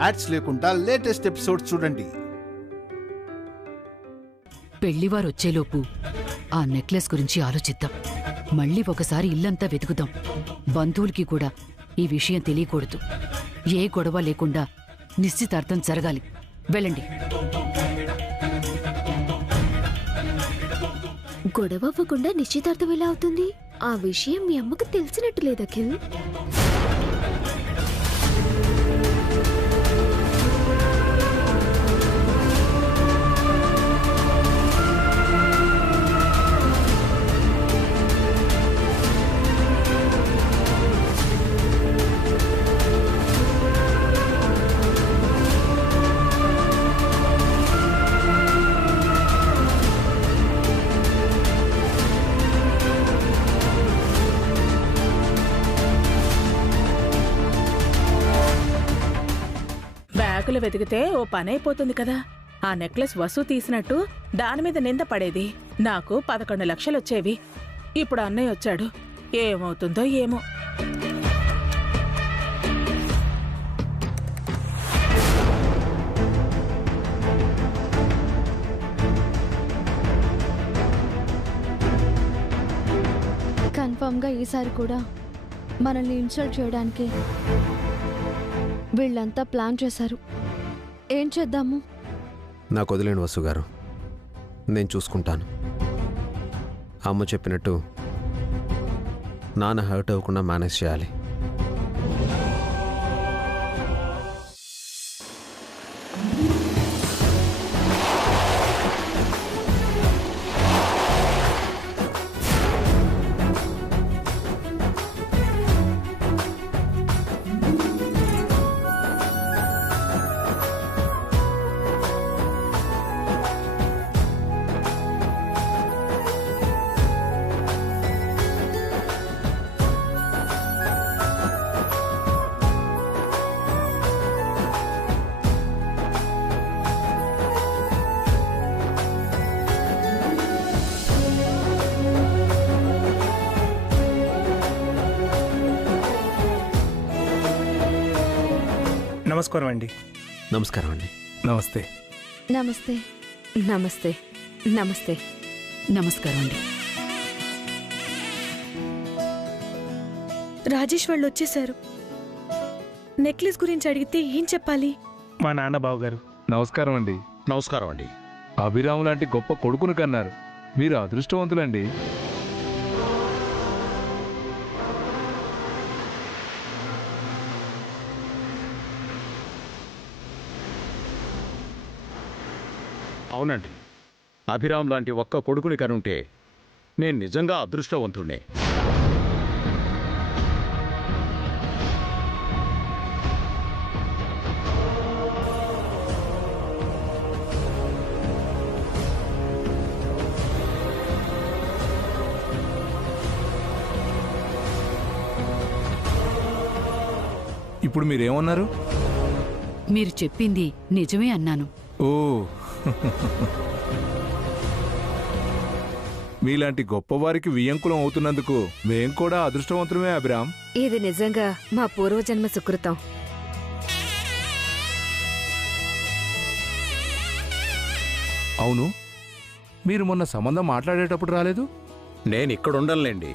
Ads లేకుండా latest episode చూడండి. పెళ్లివారు వచ్చేలోపు ఆ నెక్లెస్ గురించి ఆలోచిద్దాం. మళ్ళీ ఒకసారి ఇల్లంతా వెతుకుదాం. బంధువులకి కూడా ఈ విషయం తెలియకూడదు. ఏ గొడవ లేకుండా నిశ్చితార్థం జరగాలి. వెళ్ళండి. గొడవ అవ్వకుండా నిశ్చితార్థం ఎలా అవుతుంది? ఆ విషయం మీ అమ్మకు తెలిసినట్టు లేదు అఖిల్. బ్యాగులు వెతికితే ఓ పని అయిపోతుంది కదా. ఆ నెక్లెస్ వసు తీసినట్టు దాని మీద నింద పడేది. నాకు 11 లక్షలు వచ్చేవి. ఇప్పుడు అన్నయ్య వచ్చాడు. ఏమవుతుందో ఏమో. కన్ఫర్మ్గా ఈసారి కూడా మనల్ని ఇన్సల్ట్ చేయడానికి వీళ్ళంతా ప్లాన్ చేశారు. ఏం చేద్దాము? నాకు వదిలేండి వసు గారు, నేను చూసుకుంటాను. అమ్మ చెప్పినట్టు నాన్న హర్ట్ అవ్వకుండా మేనేజ్ చేయాలి. నమస్కారం అండి. నమస్కారం అండి. నమస్తే. నమస్తే. నమస్తే. నమస్తే. నమస్కారం అండి. రాజేష్ వాళ్ళు వచ్చేశారు. నెక్లెస్ గురించి అడిగితే ఏం చెప్పాలి? మా నాన్న బావగారు. నమస్కారం అండి. నమస్కారం అండి. అభిరాము లాంటి గొప్ప కొడుకును కన్నారు. మీరు అదృష్టవంతులండి. అవునండి, అభిరామ్ లాంటి ఒక్క కొడుకుని కనుంటే నేను నిజంగా అదృష్టవంతుణ్ణే. ఇప్పుడు మీరేమన్నారు? మీరు చెప్పింది నిజమే అన్నాను. ఓ మీలాంటి గొప్పవారికి వియంకులం అవుతున్నందుకు మేం కూడా అదృష్టవంతులమే అభిరామ్. ఇది నిజంగా మా పూర్వజన్మ సుకృతం. అవును, మీరు మొన్న సంబంధం మాట్లాడేటప్పుడు రాలేదు. నేను ఇక్కడుండనులేండి.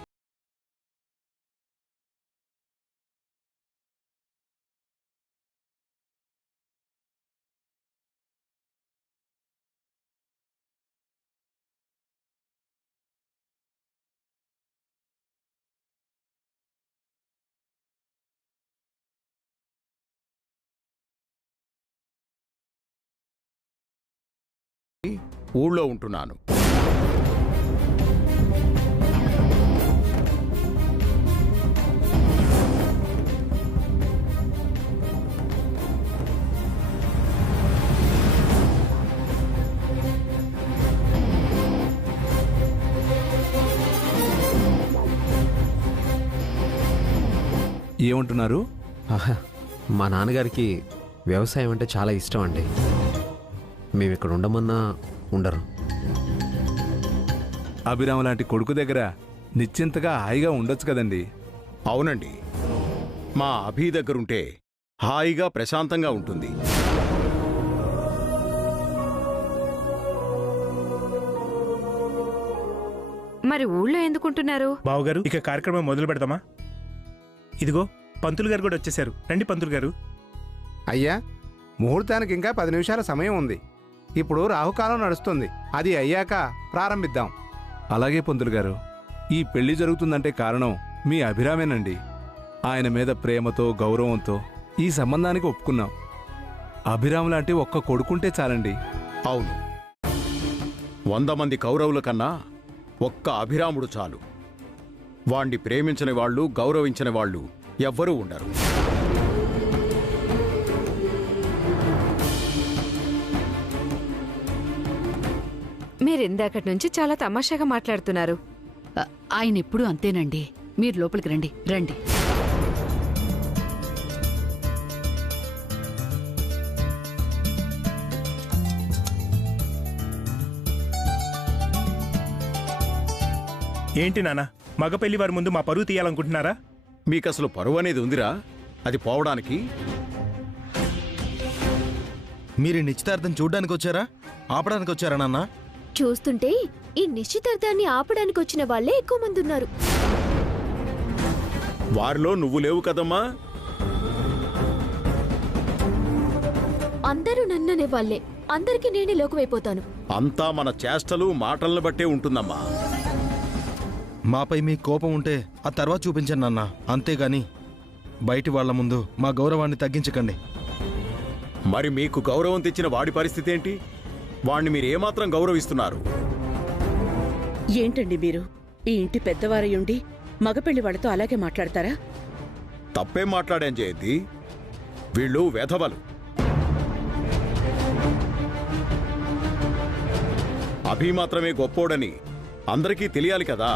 ఊళ్ళో ఉంటున్నాను. ఏమంటున్నారు? మా నాన్నగారికి వ్యవసాయం అంటే చాలా ఇష్టం అండి. మేము ఇక్కడ ఉండమన్నా ఉండరు. అభిరామ్ లాంటి కొడుకు దగ్గర నిశ్చింతగా హాయిగా ఉండొచ్చు కదండి. అవునండి, మా అభి దగ్గరుంటే హాయిగా ప్రశాంతంగా ఉంటుంది. మరి ఊళ్ళో ఎందుకుంటున్నారు? బావగారు, ఇక కార్యక్రమం మొదలు పెడదామా? ఇదిగో పంతులు గారు కూడా వచ్చేసారు. రండి పంతులు గారు. అయ్యా, ముహూర్తానికి ఇంకా 10 నిమిషాల సమయం ఉంది. ఇప్పుడు రాహుకాలం నడుస్తుంది. అది అయ్యాక ప్రారంభిద్దాం. అలాగే పంతులు గారు, ఈ పెళ్లి జరుగుతుందంటే కారణం మీ అభిరామేనండి. ఆయన మీద ప్రేమతో గౌరవంతో ఈ సంబంధానికి ఒప్పుకున్నాం. అభిరామ్ లాంటి ఒక్క కొడుకుంటే చాలండి. అవును, 100 మంది కౌరవుల కన్నా ఒక్క అభిరాముడు చాలు. వాణ్ణి ప్రేమించని వాళ్ళు, గౌరవించని వాళ్ళు ఎవ్వరూ ఉండరు. మీరిందాకటి నుంచి చాలా తమాషాగా మాట్లాడుతున్నారు. ఆయన ఎప్పుడూ అంతేనండి. మీరు లోపలికి రండి. రండి. ఏంటి నాన్న, మగ పెళ్లి వారి ముందు మా పరువు తీయాలనుకుంటున్నారా? మీకసలు పరువు అనేది ఉందిరా? అది పోవడానికి? మీరు నిశ్చితార్థం చూడ్డానికి వచ్చారా, ఆపడానికి వచ్చారా నాన్న? చూస్తుంటే ఈ నిశ్చితార్థాన్ని ఆపడానికి వచ్చిన వాళ్ళే ఎక్కువ మంది ఉన్నారు. వారిలో నువ్వు లేవు కదమ్మా. అందరూ నన్ననే వాళ్ళే. అందరికీ నేనే లోకమైపోతాను. అంతా మన చేష్టలు మాటలను బట్టే ఉంటుందమ్మా. మాపై మీ కోపం ఉంటే ఆ తర్వాత చూపించండి నాన్న, అంతేగాని బయటి వాళ్ల ముందు మా గౌరవాన్ని తగ్గించకండి. మరి మీకు గౌరవం తెచ్చిన వాడి పరిస్థితి ఏంటి? వాణ్ణి మీరేమాత్రం గౌరవిస్తున్నారు? ఏంటండి మీరు ఈ ఇంటి పెద్దవారయ్యుండి మగపెళ్లి వాళ్ళతో అలాగే మాట్లాడతారా? తప్పేం మాట్లాడాం జయంతి? వీళ్ళు వెధవలు. అభి మాత్రమే గొప్పోడని అందరికీ తెలియాలి కదా.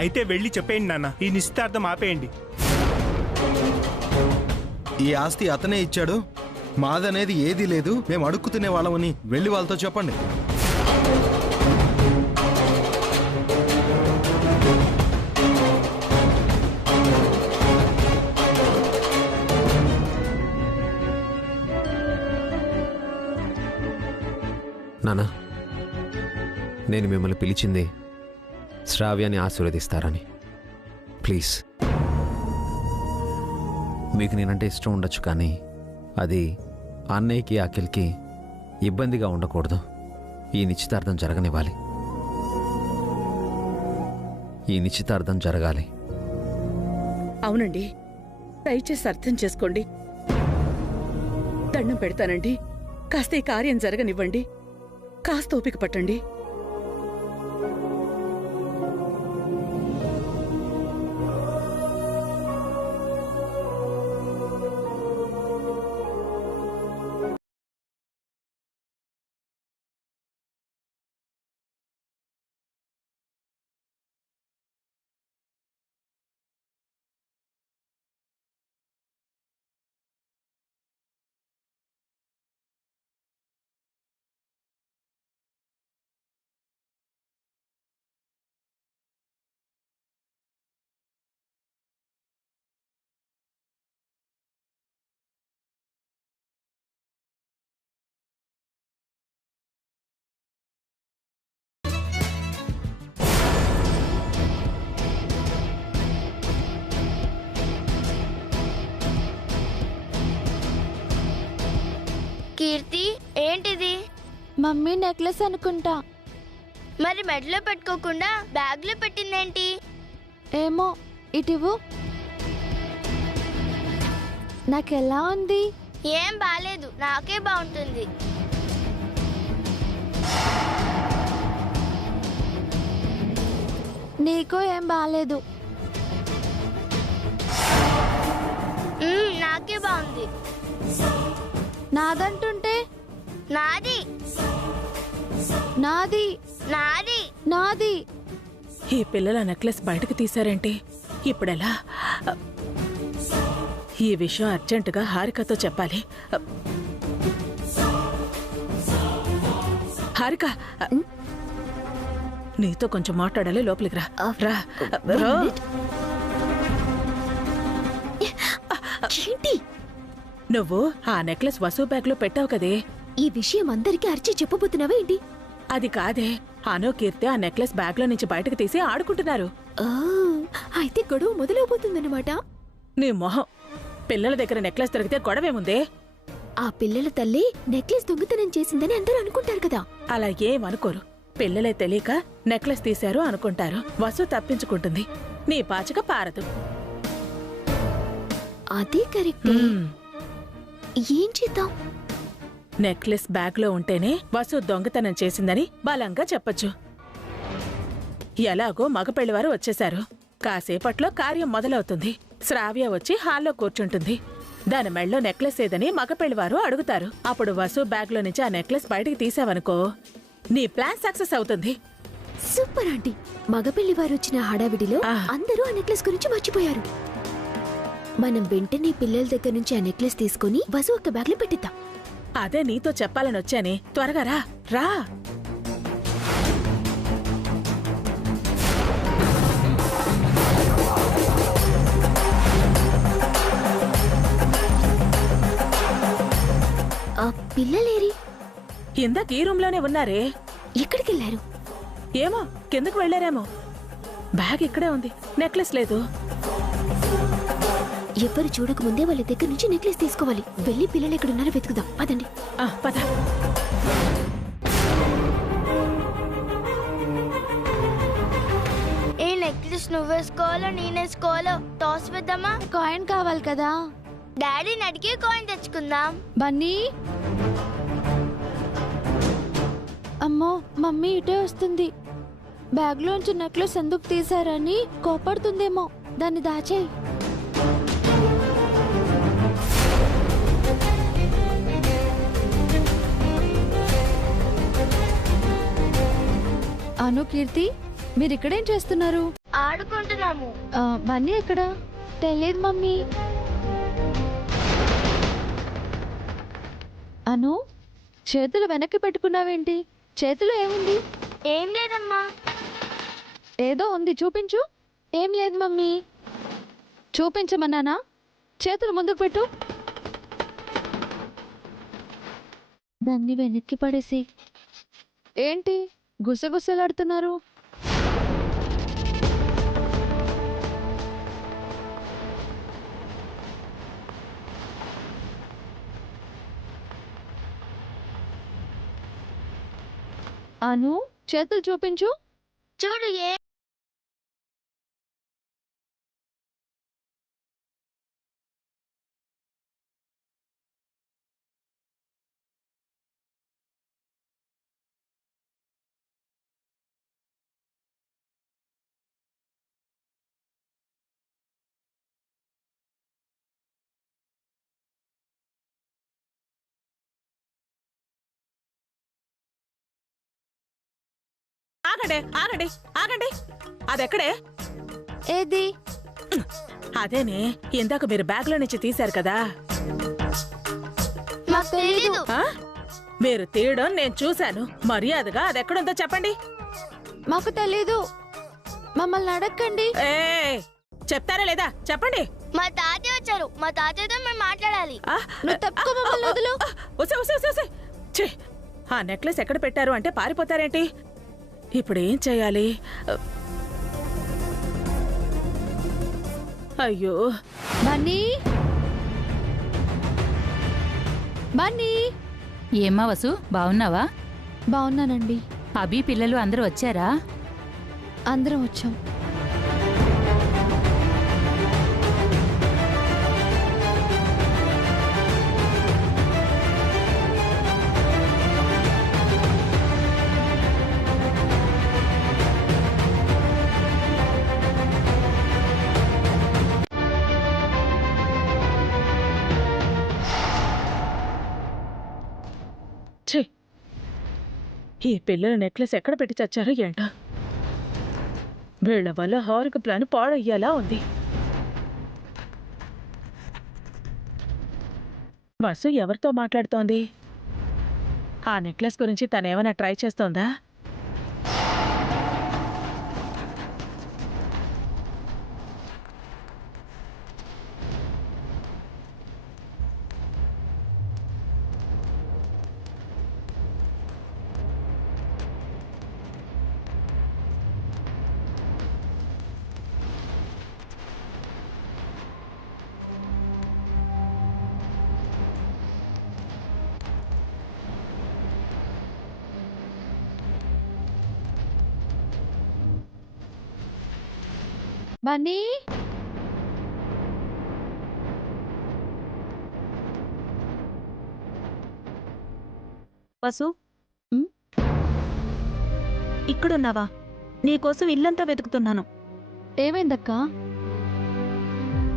అయితే వెళ్ళి చెప్పేయండి నాన్న, ఈ నిశ్చితార్థం ఆపేయండి. ఈ ఆస్తి అతనే ఇచ్చాడు, మాదనేది ఏదీ లేదు, మేము అడుక్కు తినే వాళ్ళమని వెళ్ళి వాళ్ళతో చెప్పండి. నానా, నేను మిమ్మల్ని పిలిచింది శ్రావ్యాన్ని ఆశీర్వదిస్తారని. ప్లీజ్, మీకు నేనంటే ఇష్టం ఉండొచ్చు, కానీ అది అన్నయ్యకి అఖిల్కి ఇబ్బందిగా ఉండకూడదు. ఈ నిశ్చితార్థం జరగనివ్వాలి. ఈ నిశ్చితార్థం జరగాలి. అవునండి, దయచేసి అర్థం చేసుకోండి. దండం పెడతానండి, కాస్త ఈ కార్యం జరగనివ్వండి. కాస్త ఓపిక పట్టండి. కీర్తి, ఏంటిది? మమ్మీ నెక్లెస్ అనుకుంటా. మరి మెడలో పెట్టుకోకుండా బ్యాగ్లో పెట్టిందేంటి? ఏమో, ఇటివు. నాకెలా ఉంది? ఏం బాలేదు, నాకే బాగుంటుంది. నీకు ఏం బాలేదు. నాకే బాగుంది. నాదంటుంటే? నాది నాది నాది నాది. ఈ పిల్లల నెక్లెస్ బయటకు తీశారేంటి? ఇప్పుడెలా? ఈ విషయం అర్జెంటుగా హారికతో చెప్పాలి. హారిక, నీతో కొంచెం మాట్లాడాలి. లోపలికి రా. రా. ఏంటి? నువ్వు ఆ నెక్లెస్ వసు బ్యాగ్లో పెట్టావు కదే. ఈ విషయం అందరికీ అరిచి చెప్పబోతున్నావా ఏంటి? అది కాదే, అను కీర్తి ఆ నెక్లెస్ బ్యాగ్లో నుంచి బయటకు తీసి ఆడుకుంటున్నారు. ఆ, అయితే గొడవ మొదలవబోతుందన్నమాట. నీ మొహం, పిల్లల దగ్గర నెక్లెస్ దొరికితే గొడవేముందే? ఆ పిల్లల తల్లి నెక్లెస్ దొంగతనం చేసిందని అందరూ అనుకుంటారు కదా. అలా ఏమనుకోరు. పిల్లలే తెలియక నెక్లెస్ తీశారు అనుకుంటారు. వసు తప్పించుకుంటుంది, నీ పాచిక పారదు. అదే కరెక్టే. ఏం చేద్దాం? నెక్లెస్ బ్యాగ్లో ఉంటేనే వసు దొంగతనం చేసిందని బలంగా చెప్పొచ్చు. ఎలాగో మగపెళ్లివారు వచ్చేశారు. కాసేపట్లో కార్యం మొదలవుతుంది. శ్రావ్య వచ్చి హాల్లో కూర్చుంటుంది. దాని మెళ్ళో నెక్లెస్ ఏదని మగపెళ్లివారు అడుగుతారు. అప్పుడు వసు బ్యాగ్లో నుంచి ఆ నెక్లెస్ బయటికి తీసావనుకో, నీ ప్లాన్ సక్సెస్ అవుతుంది. Super aunty. మగపెళ్లి వారు వచ్చిన హడావిడిలో అందరూ ఆ నెక్లెస్ గురించి మర్చిపోయారు. మనం వెంటనే పిల్లల దగ్గర నుంచి ఆ నెక్లెస్ తీసుకుని వసు ఒక బ్యాగ్లో పెట్టిద్దాం. అదే నీతో చెప్పాలని వచ్చానే. త్వరగా రా రా. ఆ పిల్లలేరి? ఇందాక ఈ రూమ్లోనే ఉన్నారే. ఎక్కడికెళ్లారు? ఏమో, కిందకు వెళ్లారేమో. బ్యాగ్ ఇక్కడే ఉంది, నెక్లెస్ లేదు. ఎవ్వరు చూడకముందే వాళ్ళ దగ్గర నుంచి నెక్లెస్ తీసుకోవాలి. వెళ్ళి పిల్లలు ఎక్కడున్నారో వెతుకుదాం. పదండి. పద. ఏ నెక్లెస్ నువ్వేసుకోవాలో నేనేసుకోవాలో టాస్ వేద్దామా? కాయిన్ కావాలి కదా. డాడీని అడిగి కాయిన్ తెచ్చుకుందాం. బన్నీ. అమ్మో, మమ్మీ ఇటే వస్తుంది. బ్యాగ్లోంచి నెక్లెస్ ఎందుకు తీసారని కోపడుతుందేమో. దాన్ని దాచేయి. అను, కీర్తి, మీరు ఇక్కడేం చేస్తున్నారు? ఆడుకుంటున్నాము. బన్నీ ఎక్కడ? తెలియదు మమ్మీ. అను, చేతులు వెనక్కి పెట్టుకున్నావేంటి? చేతిలో ఏముంది? ఏం లేదమ్మా. ఏదో ఉంది, చూపించు. ఏం లేదు మమ్మీ. చూపించమన్నానా? చేతులు ముందుకు పెట్టు. దాన్ని వెనక్కి పడేసి. ఏంటి గుసగుసలాడుతున్నారు? అను, చేతులు చూపించు. చూడు. ఆగండి ఆగండి ఆగండి. అదెక్కడే? ఏది? అదేనే, ఇందాక మీరు బ్యాగ్లో నుంచి తీశారు కదా. మాకు తెలీదు. మీరు తీయడం నేను చూశాను. మర్యాదగా అదెక్కడుందో చెప్పండి. మాకు తెలీదు. మమ్మల్ని అడగండి. చెప్తారా లేదా చెప్పండి. మా తాతయ్య వచ్చారు. మా తాతయ్యతో మేము మాట్లాడాలి. నువ్వు తప్పుకో, మమ్మల్ని వదులు. ఛీ, ఆ నెక్లెస్ ఎక్కడ పెట్టారు అంటే పారిపోతారేంటి? ఇప్పుడు ఏం చేయాలి? అయ్యో. బన్నీ, బన్నీ. ఏమ్మా వసు, బావున్నావా? బాగున్నానండి. అభి పిల్లలు అందరూ వచ్చారా? అందరం వచ్చాం. ఈ పిల్లల నెక్లెస్ ఎక్కడ పెట్టి చచ్చారో ఏంటో. వీళ్ల వల్ల హారిక ప్లాన్ పాడయ్యేలా ఉంది. వసు ఎవరితో మాట్లాడుతోంది? ఆ నెక్లెస్ గురించి తనేమైనా ట్రై చేస్తోందా? బన్నీ వసు ఇక్కడున్నావా? నీకోసం ఇల్లంతా వెతుకుతున్నాను. ఏమైందక్కా?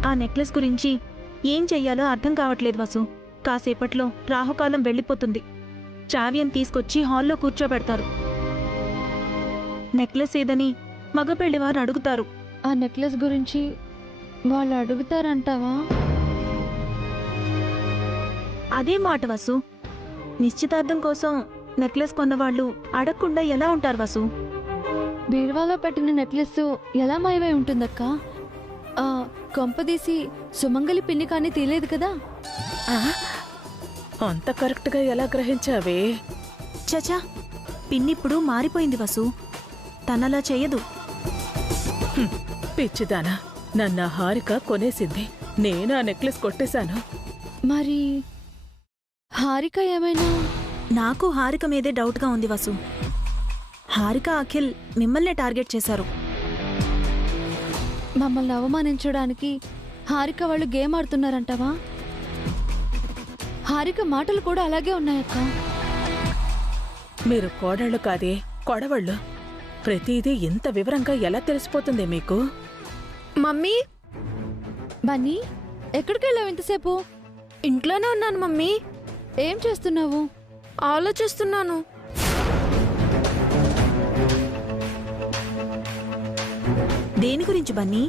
ఆ నెక్లెస్ గురించి ఏం చెయ్యాలో అర్థం కావట్లేదు వసు. కాసేపట్లో రాహుకాలం వెళ్ళిపోతుంది. శ్రావ్యం తీసుకొచ్చి హాల్లో కూర్చోబెడతారు. నెక్లెస్ ఏదని మగ పెళ్లివారు అడుగుతారు. ఆ నెక్లెస్ గురించి వాళ్ళు అడుగుతారంటావా? అదే మాట వసు. నిశ్చితార్థం కోసం నెక్లెస్ కొన్నవాళ్ళు అడగకుండా ఎలా ఉంటారు వసు? బీరువాలో పెట్టిన నెక్లెస్ ఎలా మాయమై ఉంటుందక్కా? కొంపదీసి సుమంగలి పిన్ని కానీ తెలియదు కదా? అంత కరెక్ట్గా ఎలా గ్రహించావే? చచా, పిన్నిప్పుడు మారిపోయింది వసు. తనలా చెయ్యదు. పిచ్చిదానా, నన్న హారిక కొనేసింది. నేను ఆ నెక్లెస్ కొట్టేశాను. మరి హారిక ఏమైనా? నాకు హారిక మీదే డౌట్గా ఉంది వసు. హారిక, అఖిల్ మిమ్మల్నే టార్గెట్ చేశారు. మమ్మల్ని అవమానించడానికి హారిక వాళ్ళు గేమ్ ఆడుతున్నారంటావా? హారిక మాటలు కూడా అలాగే ఉన్నాయక్క. మీరు కోడళ్ళు కాదే, కొడవళ్ళు. ప్రతిదీ ఇంత వివరంగా ఎలా తెలిసిపోతుంది మీకు? మమ్మీ, బన్నీ ఎక్కడికి వెళ్ళావు ఇంతసేపు? ఇంట్లోనే ఉన్నాను మమ్మీ. ఏం చేస్తున్నావు? ఆలోచిస్తున్నాను. దేని గురించి బన్నీ?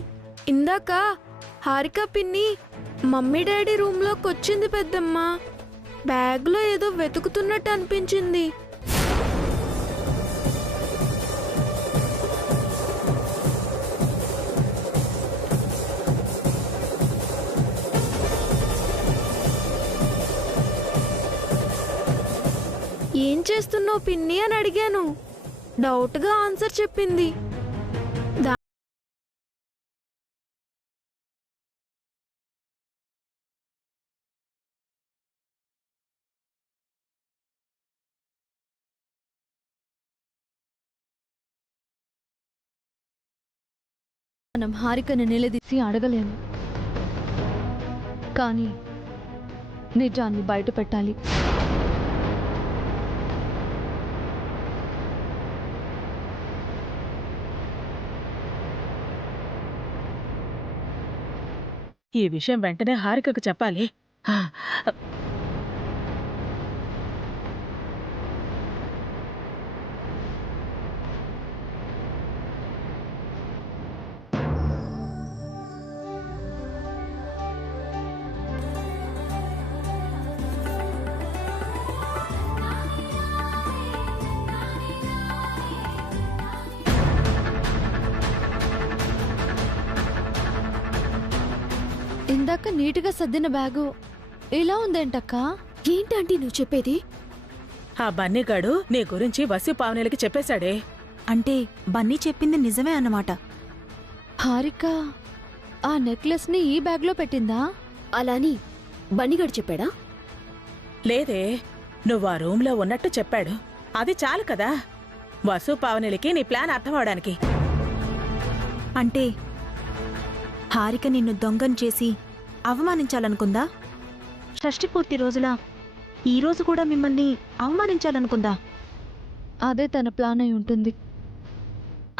ఇందాక హారిక పిన్ని మమ్మీ డాడీ రూమ్లోకి వచ్చింది పెద్దమ్మ. బ్యాగ్లో ఏదో వెతుకుతున్నట్టు అనిపించింది. ఏం చేస్తున్నావు పిన్ని అని అడిగాను. డౌట్గా ఆన్సర్ చెప్పింది. మనం హారికను నిలదీసి అడగలేము, కానీ నిజాన్ని బయట పెట్టాలి. ఈ విషయం వెంటనే హారికకు చెప్పాలి. ఇందాక నీటిగా సర్దిన బ్యాగు ఇలా ఉందేంటక్కా? ఏంటంటే నువ్వు చెప్పేది? ఆ బన్నీగాడు నీ గురించి వసి పావనేలకి చెప్పేశాడే. అంటే బన్నీ చెప్పింది నిజమే అన్నమాట. హారిక ఆ నెక్లెస్ ని ఈ బ్యాగ్లో పెట్టిందా? అలాని బన్నీగాడు చెప్పాడా? లేదే, నువ్వు ఆ రూమ్లో ఉన్నట్టు చెప్పాడు. అది చాలు కదా వసు పావనేలకి నీ ప్లాన్ అర్థమవడానికి. అంటే హారిక నిన్ను దొంగను చేసి అవమానించాలనుకుందా? షష్ఠి పూర్తి రోజులా ఈరోజు కూడా మిమ్మల్ని అవమానించాలనుకుందా? అదే తన ప్లాన్ అయి ఉంటుంది.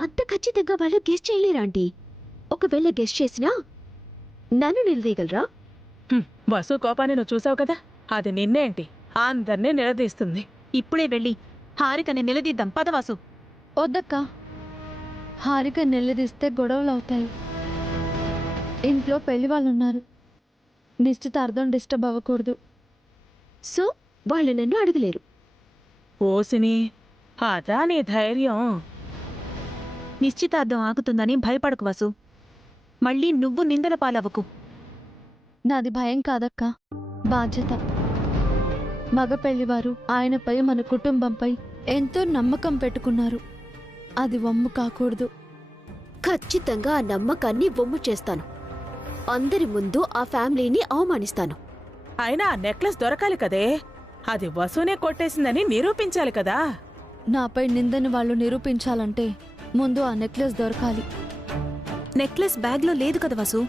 అంత ఖచ్చితంగా వాళ్ళు గెస్ చేయలేరా ఆంటీ? ఒకవేళ గెస్ చేసినా నన్ను నిలదీయగలరా? వసు కోపాన్ని నువ్వు చూసావు కదా, అది నిన్నేంటి అందరినీ నిలదీస్తుంది. ఇప్పుడే వెళ్ళి హారికని నిలదీద్దాం పదవాసు. వద్దక్క, హారిక నిలదీస్తే గొడవలు అవుతాయి. ఇంట్లో పెళ్లి వాళ్ళు ఉన్నారు. నిశ్చితార్థం డిస్టర్బ్ అవ్వకూడదు. సో వాళ్ళు నన్ను అడగలేరు. ఓసిని, అదా నీ ధైర్యం? నిశ్చితార్థం ఆగుతుందని భయపడకు వసు. మళ్ళీ నువ్వు నిందల పాలవకు. నాది భయం కాదక్క, బాధ్యత. మగ పెళ్లివారు ఆయనపై మన కుటుంబంపై ఎంతో నమ్మకం పెట్టుకున్నారు. అది వమ్ము కాకూడదు. ఖచ్చితంగా ఆ నమ్మకాన్ని వమ్ము చేస్తాను. అందరి ముందు ఆ ఫ్యామిలీని అవమానిస్తాను. అయినా ఆ నెక్లెస్ దొరకాలి కదే, అది వసునే కొట్టేసిందని నిరూపించాలి కదా. నాపై నిందని వాళ్ళు నిరూపించాలంటే ముందు ఆ నెక్లెస్ దొరకాలి. నెక్లెస్ బ్యాగ్లో లేదు కదా వసు.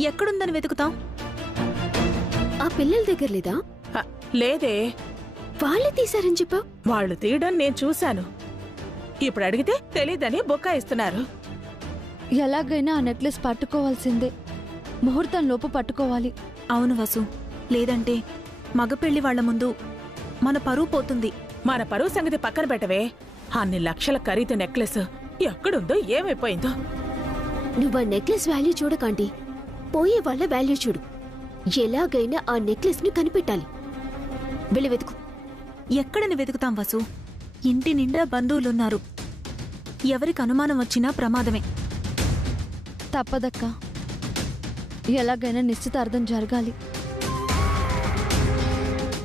ఎక్కడుందని వెతుకుతాం? ఆ పిల్లల దగ్గర లేదా? లేదే. వాళ్ళే తీశారని చెప్పా. వాళ్ళు తీయడం నేను చూశాను. ఇప్పుడు అడిగితే తెలీదని బొక్కాయిస్తున్నారు. ఎలాగైనా ఆ నెక్లెస్ పట్టుకోవాల్సిందే. ముహూర్తం లోపు పట్టుకోవాలి. అవును వసు, లేదంటే మగపెళ్లి వాళ్ల ముందు మన పరువు పోతుంది. మన పరువు సంగతి పక్కన పెట్టవే. అన్ని లక్షల ఖరీదు నెక్లెస్ ఎక్కడుందో ఏమైపోయిందో. నువ్వు ఆ నెక్లెస్ వాల్యూ చూడకండి, పోయే వాళ్ళ వాల్యూ చూడు. ఎలాగైనా ఆ నెక్లెస్ ని కనిపెట్టాలి. వెళ్ళి వెతుకు. ఎక్కడని వెతుకుతాం వసు? ఇంటి నిండా బంధువులున్నారు. ఎవరికి అనుమానం వచ్చినా ప్రమాదమే. తప్పదక్క, ఎలాగైనా నిశ్చితార్థం జరగాలి.